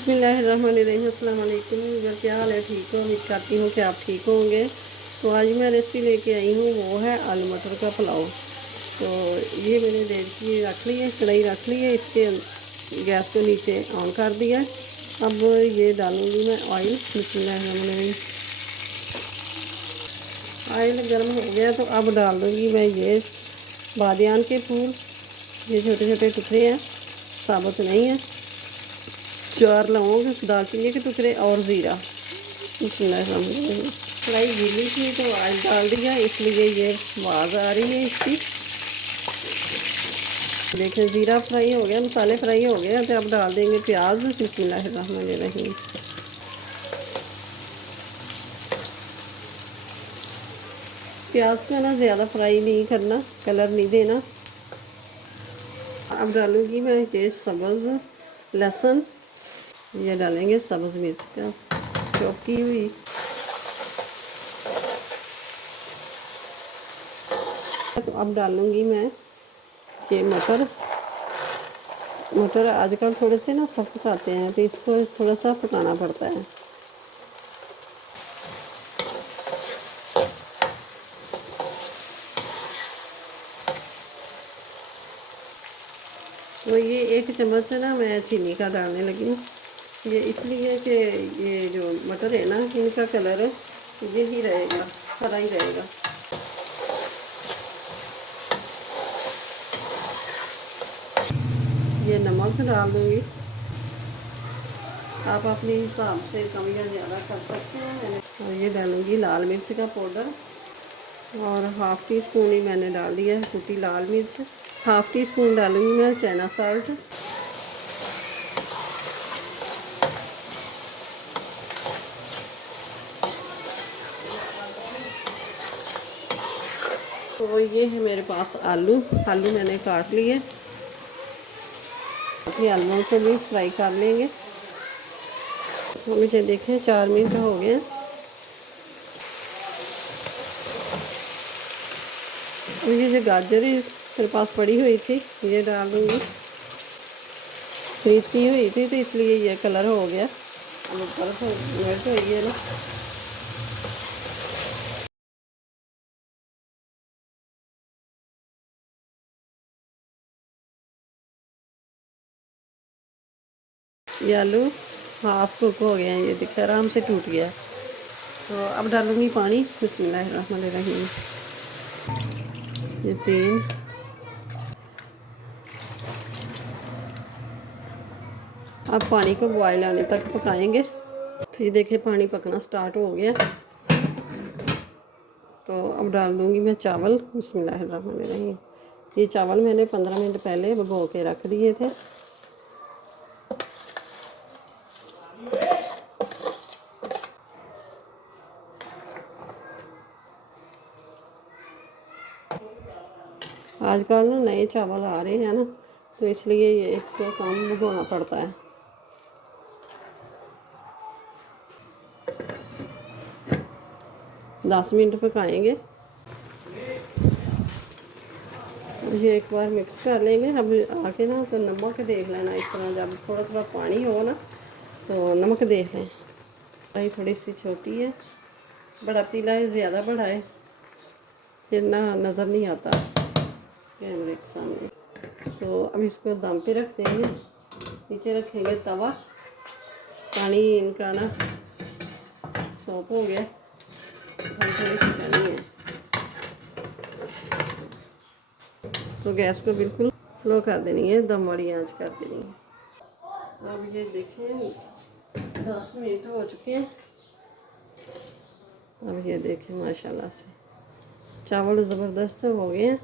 बिस्मिल्लाहिर्रहमानिर्रहीम। अस्सलाम वालेकुम। क्या हाल है? ठीक हो? उम्मीद करती हूँ कि आप ठीक होंगे। तो आज मैं रेसिपी लेके आई हूँ, वो है आलू मटर का पुलाव। तो ये मैंने डेढ़ रख ली है, कढ़ाई रख ली है, इसके गैस को नीचे ऑन कर दिया। अब ये डालूँगी मैं ऑयल। बिस्मिल्लाहिर्रहमानिर्रहीम। ऑयल गर्म हो गया तो अब डाल दूँगी मैं ये बादियान के फूल। ये छोटे छोटे टुकड़े हैं, साबुत नहीं है। 4 लौंग, दालचीनी के टुकड़े और ज़ीरा। बिस्मिल्लाहिर्रहमानिर्रहीम। कढ़ाई गीली थी तो ऑयल डाल दिया, इसलिए ये आवाज़ आ रही है इसकी। देखें, ज़ीरा फ्राई हो गया, मसाले फ्राई हो गए, तो अब डाल देंगे प्याज। बिस्मिल्लाहिर्रहमानिर्रहीम। प्याज को ना ज़्यादा फ्राई नहीं करना, कलर नहीं देना। अब डालूँगी मैं ये सब्ज़ लहसुन, ये डालेंगे सब्ज़ मिर्च का चॉप की हुई। तो अब डालूँगी मैं ये मटर आजकल थोड़े से ना सख्त आते हैं, तो इसको थोड़ा सा पकाना पड़ता है। तो ये 1 चम्मच ना मैं चीनी का डालने लगी हूँ। ये इसलिए कि ये जो मटर है ना, इनका कलर यही रहेगा, हरा ही रहेगा। ये नमक डाल दूँगी, आप अपने हिसाब से कम या ज़्यादा कर सकते हैं। और ये डालूँगी लाल मिर्च का पाउडर, और हाफ़ टी स्पून ही मैंने डाल दिया है कुटी लाल मिर्च। हाफ़ टी स्पून डालूँगी मैं चाइना साल्ट। तो ये है मेरे पास आलू मैंने काट लिए। अपने आलूओं को भी फ्राई कर लेंगे। तो मुझे देखें 4 मिनट हो गए। और ये जो गाजर मेरे पास पड़ी हुई थी, ये डाल दूँगी। फ्रीज की हुई थी तो इसलिए ये कलर हो गया। अब ऊपर मिर्च हुई है ना। ये आलू हाफ कुक हो गया है, ये देखिए आराम से टूट गया। तो अब डालूँगी पानी। बिस्मिल्लाहिर्रहमानिर्रहीम। ये 3। अब पानी को बॉयल आने तक पकाएंगे। तो ये देखिए पानी पकना स्टार्ट हो गया। तो अब डाल दूँगी मैं चावल। बिस्मिल्लाहिर्रहमानिर्रहीम। ये चावल मैंने 15 मिनट पहले भिगो के रख दिए थे। आजकल ना नए चावल आ रहे हैं ना, तो इसलिए ये इसको कम भिगोना पड़ता है। दस मिनट पकाएंगे। ये एक बार मिक्स कर लेंगे। अब आके ना तो नमक देख लेना, इस तरह जब थोड़ा थोड़ा पानी हो ना तो नमक देख लें। कढ़ाई थोड़ी सी छोटी है, बड़ा पतीला है, ज़्यादा बड़ा है, फिर ना नज़र नहीं आता कैमरे के सामने। तो अब इसको दम पे रख देंगे। नीचे रखेंगे तवा। पानी इनका ना सोख हो गया, थोड़ी सी पानी है। तो गैस को बिल्कुल स्लो कर देनी है, दम वाली आंच कर देनी है। तो अब ये देखें 10 मिनट हो चुके हैं। अब ये देखें माशाल्लाह से चावल ज़बरदस्त हो गए हैं।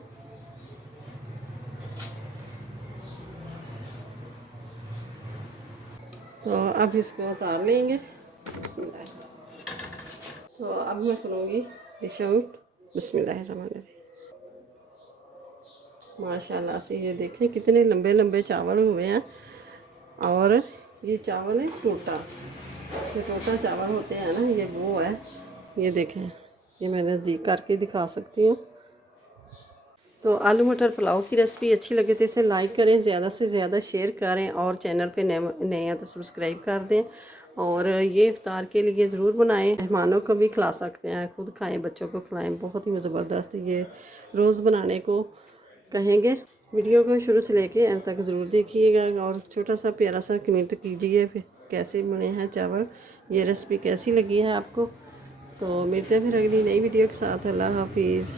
तो अब इसको उतार लेंगे। तो अब मैं करूँगी डिश आउट। बिस्मिल्लाहिर्रहमानिर्रहीम। माशाल्लाह से ये देखें कितने लंबे लंबे चावल हुए हैं। और ये चावल है टोटा, ये टोटा चावल होते हैं ना, ये वो है। ये देखें, ये मैं नज़दीक करके दिखा सकती हूँ। तो आलू मटर पुलाव की रेसिपी अच्छी लगे तो इसे लाइक करें, ज़्यादा से ज़्यादा शेयर करें और चैनल पे नए हैं तो सब्सक्राइब कर दें। और ये इफ्तार के लिए ज़रूर बनाएं, मेहमानों को भी खिला सकते हैं, खुद खाएं, बच्चों को खिलाएं। बहुत ही ज़बरदस्त ये रोज़ बनाने को कहेंगे। वीडियो को शुरू से लेके एंड तक ज़रूर देखिएगा और छोटा सा प्यारा सा कमेंट कीजिए फिर कैसे बने हैं चावल, ये रेसिपी कैसी लगी है आपको। तो मिलते हैं फिर अगली नई वीडियो के साथ। अल्लाह हाफिज़।